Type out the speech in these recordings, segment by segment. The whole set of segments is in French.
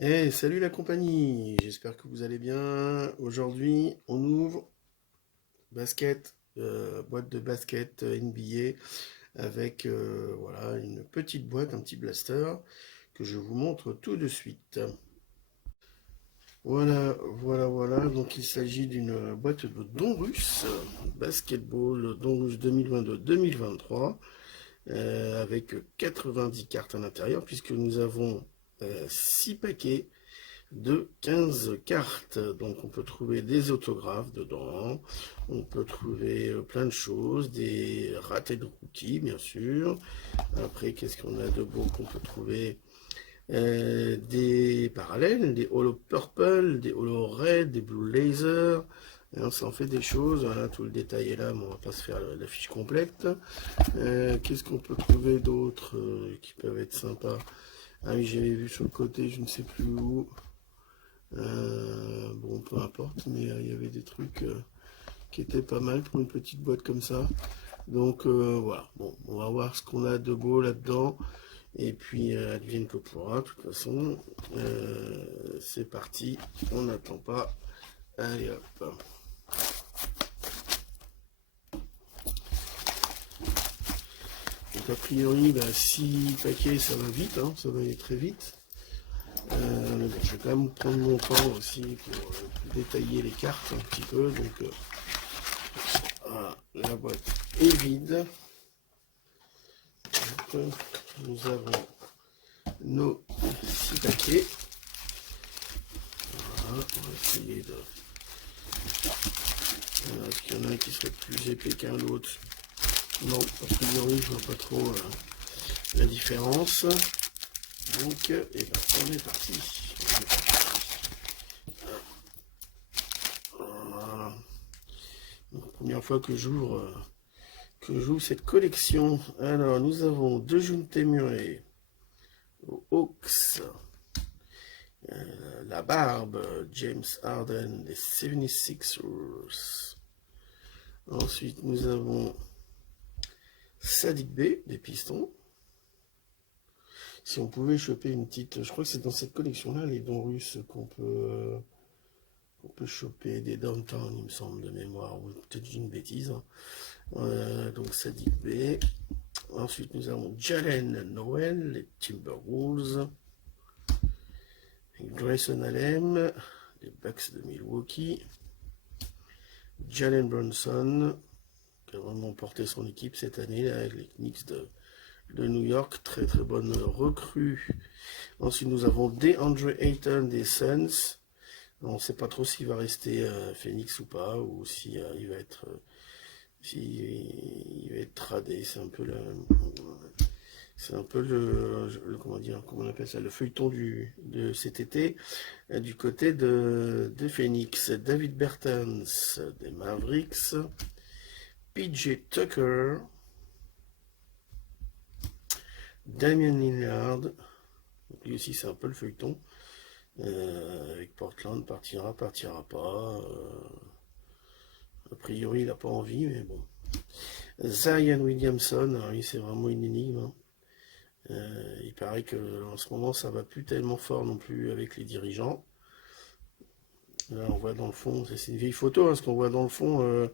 Eh, salut la compagnie, j'espère que vous allez bien. Aujourd'hui, on ouvre basket, boîte de basket NBA avec voilà une petite boîte, un petit blaster que je vous montre tout de suite. Voilà. Donc il s'agit d'une boîte de dons russes, basketball dons russes 2022-2023, avec 90 cartes à l'intérieur, puisque nous avons 6 paquets de 15 cartes. Donc on peut trouver des autographes dedans, on peut trouver plein de choses, des ratés de rookie bien sûr. Après, qu'est-ce qu'on a de beau qu'on peut trouver? Des parallèles, des holo purple, des holo red, des blue laser. Hein, ça en fait des choses, voilà, tout le détail est là, mais on va pas se faire la fiche complète. Qu'est-ce qu'on peut trouver d'autre qui peuvent être sympas? Ah oui, j'avais vu sur le côté, je ne sais plus où. Bon, peu importe, mais il y avait des trucs qui étaient pas mal pour une petite boîte comme ça. Donc voilà, bon, on va voir ce qu'on a de beau là-dedans. Et puis, advienne que pourra, de toute façon. C'est parti, on n'attend pas. Allez hop. Donc a priori, bah, 6 paquets, ça va vite, hein, ça va aller très vite. Mais bon, je vais quand même prendre mon temps aussi pour détailler les cartes un petit peu. Donc voilà, la boîte est vide. Nous avons nos 6 paquets. Voilà, on va essayer de. Est-ce qu'il y en a un qui serait plus épais qu'un autre? Non, a priori, je vois pas trop la différence. Donc, et ben, on est parti. Voilà. Donc, première fois que j'ouvre cette collection. Alors, nous avons deux Junte Murray aux Hawks. La barbe, James Harden des 76ers. Ensuite, nous avons Sadiq B des Pistons. Si on pouvait choper une petite, je crois que c'est dans cette collection-là, les dons russes qu'on peut choper des downtown, il me semble, de mémoire, ou peut-être une bêtise. Hein. Donc Sadiq B. Ensuite, nous avons Jalen Noel, les Timberwolves. Grayson Allen, les Bucks de Milwaukee. Jalen Brunson, qui a vraiment porté son équipe cette année avec les Knicks de New York. Très très bonne recrue. Ensuite, nous avons DeAndre Ayton des Suns. On ne sait pas trop s'il va rester Phoenix ou pas, ou si il va être tradé. C'est un peu comment dire, comment on appelle ça, le feuilleton de cet été du côté de Phoenix. David Bertans des Mavericks, PJ Tucker, Damian Lillard. Lui aussi, c'est un peu le feuilleton. Avec Portland, partira pas. A priori, il n'a pas envie, mais bon. Zion Williamson, alors lui, c'est vraiment une énigme. Hein. Il paraît que en ce moment, ça va plus tellement fort non plus avec les dirigeants. Là, on voit dans le fond, c'est une vieille photo, hein, ce qu'on voit dans le fond,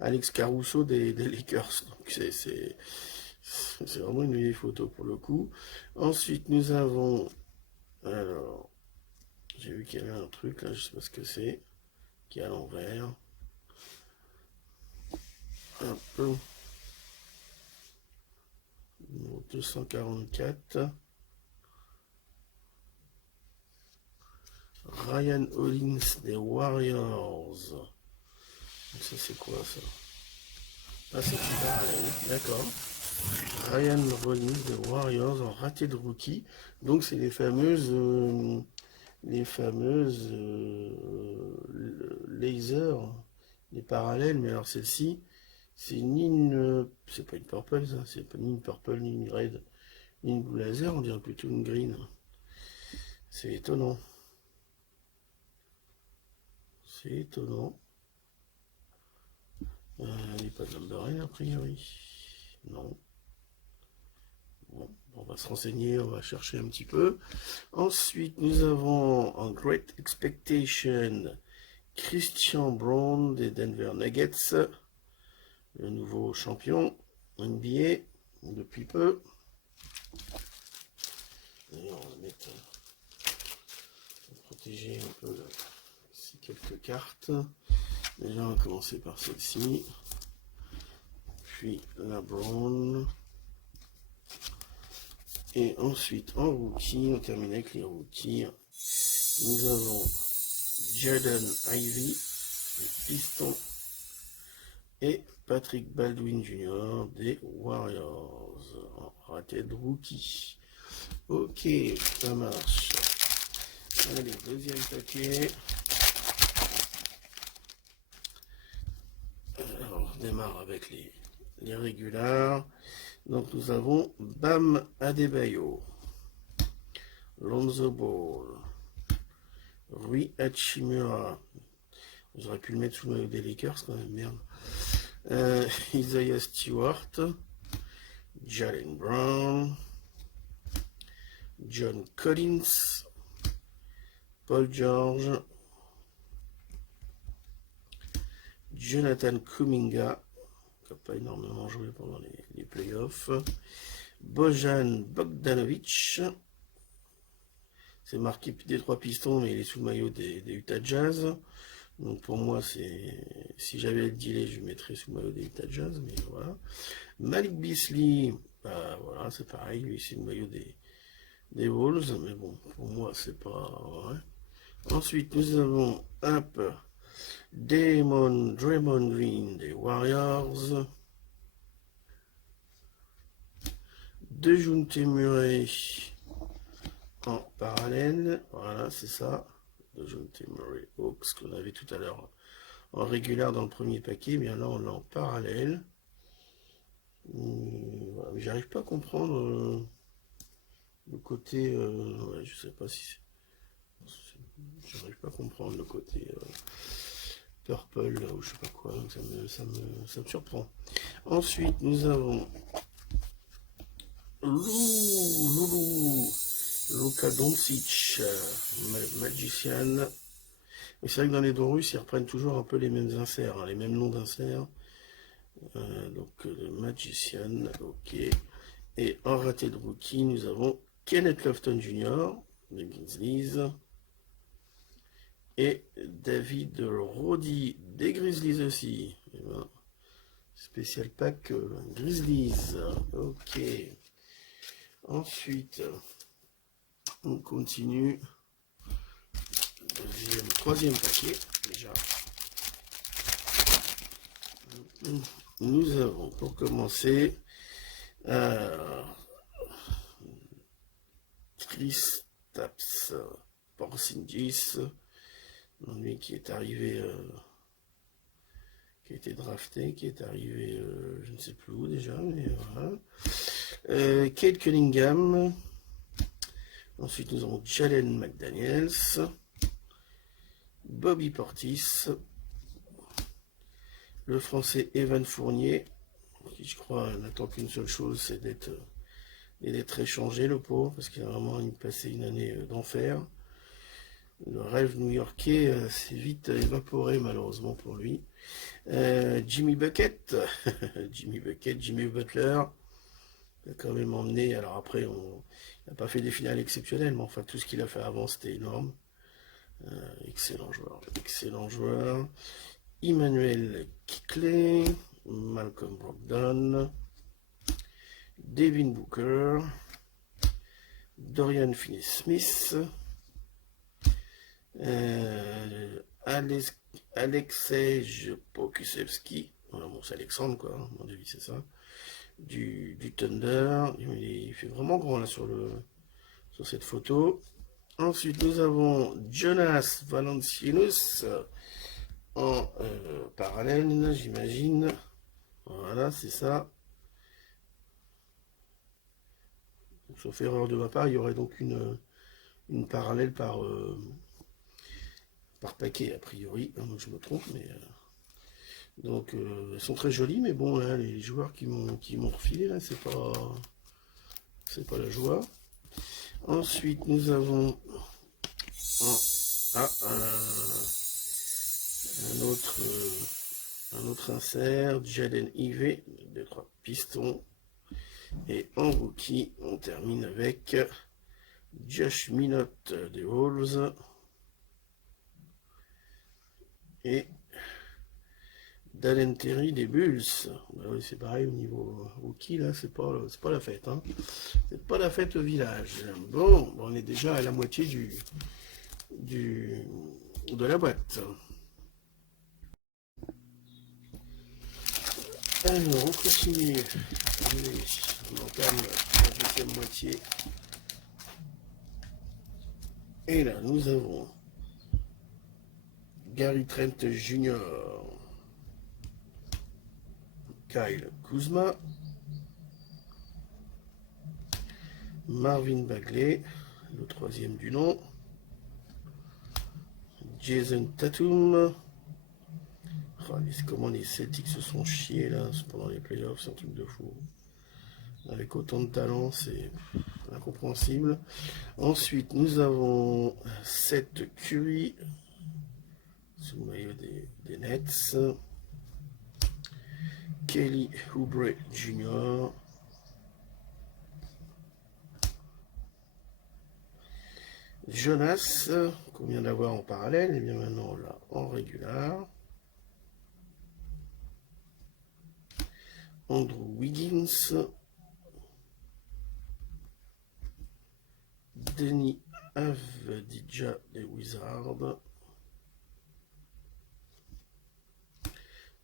Alex Caruso des Lakers. Donc c'est vraiment une vieille photo pour le coup. Ensuite, nous avons, alors, j'ai vu qu'il y avait un truc là, je sais pas ce que c'est, qui est à l'envers. Hop, numéro 244. Ryan Hollins des Warriors. Ça c'est quoi ça? Ah c'est une parallèle, d'accord. Ryan Hollins des Warriors en raté de rookie. Donc c'est les fameuses lasers, les parallèles, mais alors celle-ci, c'est pas une purple ça, c'est pas ni une purple ni une red, ni une blue laser, on dirait plutôt une green. C'est étonnant. C'est étonnant. Il n'est pas numberé a priori. Non. Bon, on va se renseigner, on va chercher un petit peu. Ensuite, nous avons en Great Expectation Christian Braun des Denver Nuggets, le nouveau champion NBA depuis peu. D'ailleurs, on va mettre, on va protéger un peu ici quelques cartes. Déjà, on va commencer par celle-ci. Puis la Braun. Et ensuite, en rookie, on termine avec les rookies. Nous avons Jaden Ivey, des Pistons, et Patrick Baldwin Jr. des Warriors. Raté de rookie. Ok, ça marche. Allez, deuxième paquet. Alors, on démarre avec les régulars. Donc, nous avons Bam Adebayo, Lonzo Ball, Rui Hachimura. J'aurais pu le mettre sous le maillot des Lakers quand même, merde. Isaiah Stewart, Jalen Brown, John Collins, Paul George, Jonathan Kuminga, qui n'a pas énormément joué pendant les playoffs, Bojan Bogdanovic, c'est marqué des 3 Pistons, mais il est sous le maillot des Utah Jazz. Donc pour moi, si j'avais le dealer, je le mettrais sous le maillot des Utah Jazz, mais voilà. Malik Beasley, bah voilà, c'est pareil, lui c'est le maillot des Wolves, mais bon, pour moi c'est pas vrai. Ensuite, nous avons Draymond Green des Warriors, Dejounte Murray en parallèle, voilà, c'est ça, Dejounte Murray Hawks qu'on avait tout à l'heure en régulier dans le premier paquet, mais là on l'a en parallèle. J'arrive pas à comprendre le côté, ouais, je sais pas si j'arrive pas à comprendre le côté purple là, ou je sais pas quoi, donc ça me surprend. Ensuite nous avons Luka Doncic, Magician. Et c'est vrai que dans les dons russes, ils reprennent toujours un peu les mêmes inserts, hein, les mêmes noms d'inserts. Donc le Magician, ok. Et en raté de rookie, nous avons Kenneth Lofton Jr. des Grizzlies. Et David Roddy des Grizzlies aussi. Et ben, spécial pack Grizzlies. Ok. Ensuite, on continue. Troisième paquet, déjà. Nous avons, pour commencer, Kristaps Porzingis, lui qui est arrivé, qui a été drafté, qui est arrivé, je ne sais plus où déjà, mais voilà. Cade Cunningham. Ensuite, nous avons Jalen McDaniels, Bobby Portis, le français Evan Fournier, qui je crois n'attend qu'une seule chose, c'est d'être échangé, le pauvre, parce qu'il a vraiment passé une année d'enfer. Le rêve new-yorkais s'est vite évaporé malheureusement pour lui. Jimmy Bucket, Jimmy Butler, il a quand même emmené, alors après il n'a pas fait des finales exceptionnelles, mais enfin tout ce qu'il a fait avant c'était énorme. Excellent joueur. Emmanuel Quickley, Malcolm Brogdon, Devin Booker, Dorian Finney-Smith, Alexej Pokusevski, voilà, bon c'est Alexandre quoi, à mon avis c'est ça, du Thunder, il fait vraiment grand là sur cette photo. Ensuite nous avons Jonas Valanciunas en parallèle, j'imagine, voilà c'est ça. Sauf erreur de ma part, il y aurait donc une parallèle par paquet a priori, donc je me trompe, mais donc elles sont très jolies, mais bon là, les joueurs qui m'ont refilé là, c'est pas c'est pas la joie. Ensuite, nous avons un autre insert, Jaden IV, de 3 pistons. Et en rookie, on termine avec Josh Minott des Wolves et Dalen Terry des Bulls. Ben oui, c'est pareil au niveau rookie, là, c'est pas la fête. Hein. C'est pas la fête au village. Bon, on est déjà à la moitié de la boîte. Alors, on continue. Allez, on entame la deuxième moitié. Et là, nous avons Gary Trent Jr., Kyle Kuzma, Marvin Bagley, le troisième du nom, Jason Tatum. Oh, comment les Celtics se sont chiés là pendant les playoffs, c'est un truc de fou. Avec autant de talent, c'est incompréhensible. Ensuite, nous avons Seth Curry, sous le maillot des Nets. Kelly Oubre Jr. Jonas, qu'on vient d'avoir en parallèle, et bien maintenant là en régular. Andrew Wiggins. Denis Avdija des Wizards.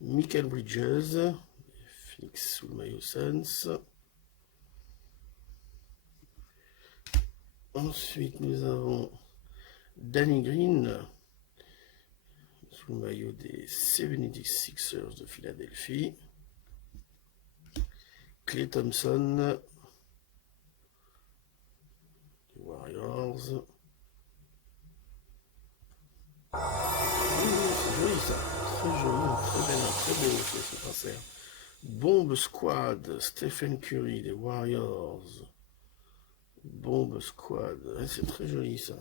Michael Bridges, Phoenix sous le maillot Suns. Ensuite, nous avons Danny Green, sous le maillot des 76ers de Philadelphie. Klay Thompson, des Warriors. C'est joli ça, très joli, très beau cet insert. Bombe Squad, Stephen Curry des Warriors. Bombe Squad, ouais, c'est très joli ça.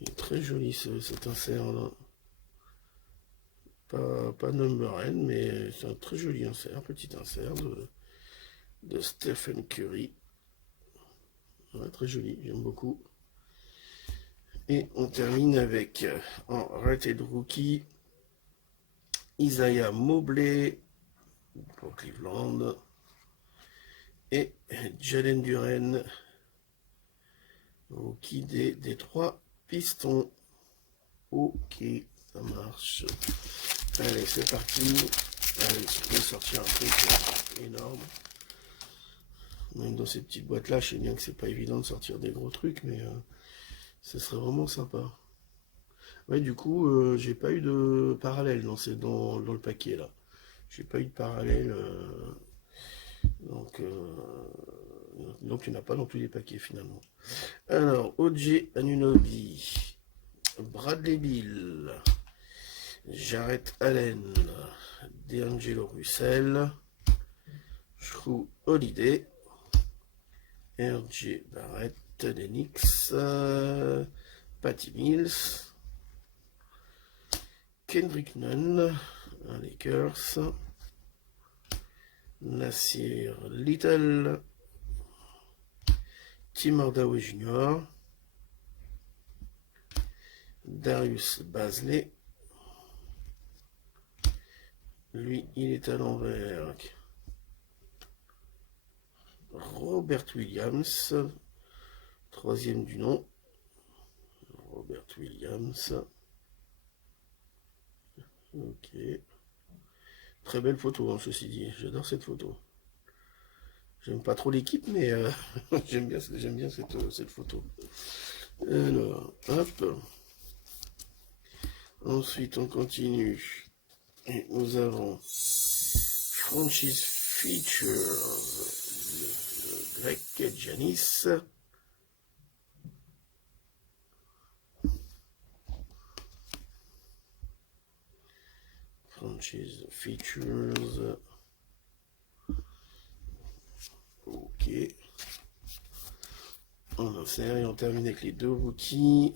Il est très joli cet insert là. Pas number N, mais c'est un très joli insert, petit insert de Stephen Curry. Ouais, très joli, j'aime beaucoup. Et on termine avec en rated rookie Isaiah Mobley pour Cleveland et Jalen Duren, rookie des Detroit Pistons. Ok, ça marche. Allez, c'est parti. Allez, je peux sortir un truc énorme. Même dans ces petites boîtes là, je sais bien que c'est pas évident de sortir des gros trucs, mais ce serait vraiment sympa. Ouais, du coup, j'ai pas eu de parallèle dans le paquet là. J'ai pas eu de parallèle. Donc il n'y en a pas dans tous les paquets finalement. Alors, OJ Anunoby, Bradley Beal, Jarrett Allen, D'Angelo Russell, Jrue Holiday, RJ Barrett des Knicks, Patty Mills, Kendrick Nunn, Lakers, Nasir Little, Tim Hardaway Jr., Darius Bazley. Lui, il est à l'envers. Robert Williams, troisième du nom. Robert Williams. Ok. Très belle photo, hein, ceci dit. J'adore cette photo. J'aime pas trop l'équipe, mais j'aime bien cette photo. Alors, hop. Ensuite, on continue. Et nous avons Franchise Features de Greg Giannis. Franchise Features. On insère et on termine avec les 2 rookies.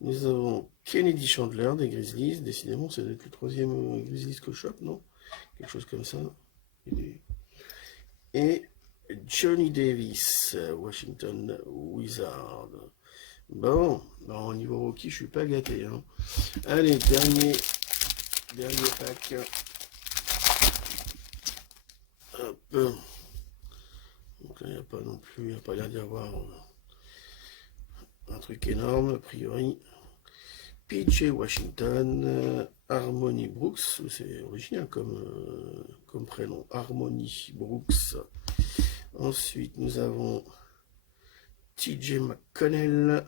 Nous avons Kennedy Chandler des Grizzlies. Décidément, ça doit être le 3e Grizzlies que je chope, non? Quelque chose comme ça. Et Johnny Davis, Washington Wizards. Bon, au niveau rookie, je suis pas gâté. Hein. Allez, dernier pack. Hop. Donc là, il n'y a pas non plus, il n'y a pas l'air d'y avoir un truc énorme, a priori. PJ Washington, Harmony Brooks, c'est original comme prénom, Harmony Brooks. Ensuite, nous avons TJ McConnell,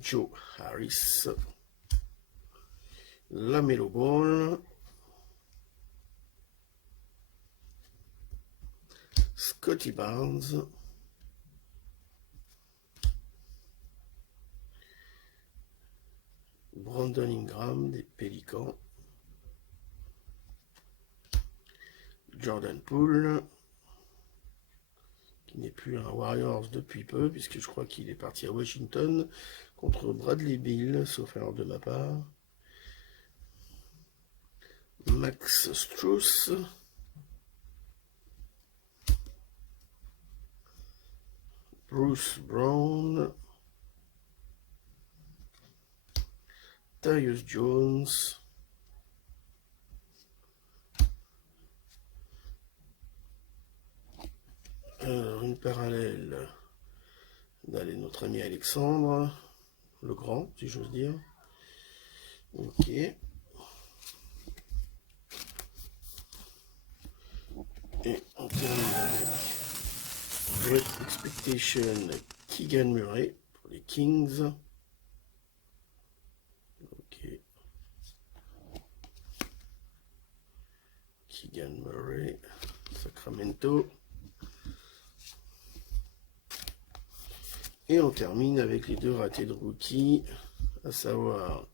Joe Harris, LaMelo Ball, Scotty Barnes, Brandon Ingram des Pélicans, Jordan Poole, qui n'est plus un Warriors depuis peu, puisque je crois qu'il est parti à Washington contre Bradley Beal, sauf erreur de ma part. Max Strus, Bruce Brown, Tyus Jones, une parallèle d'aller notre ami Alexandre, le grand, si j'ose dire. Ok. Et on termine avec Great Expectation, Keegan Murray pour les Kings. Ok. Keegan Murray, Sacramento. Et on termine avec les 2 ratés de rookie, à savoir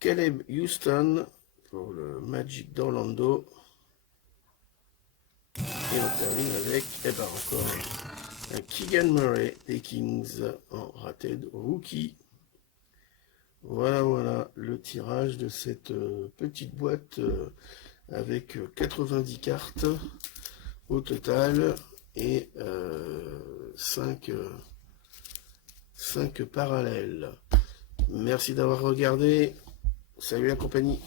Caleb Houston pour le Magic d'Orlando. Et on termine avec, encore un Keegan Murray des Kings en raté de rookie. Voilà le tirage de cette petite boîte avec 90 cartes au total et 5 parallèles. Merci d'avoir regardé. Salut la compagnie.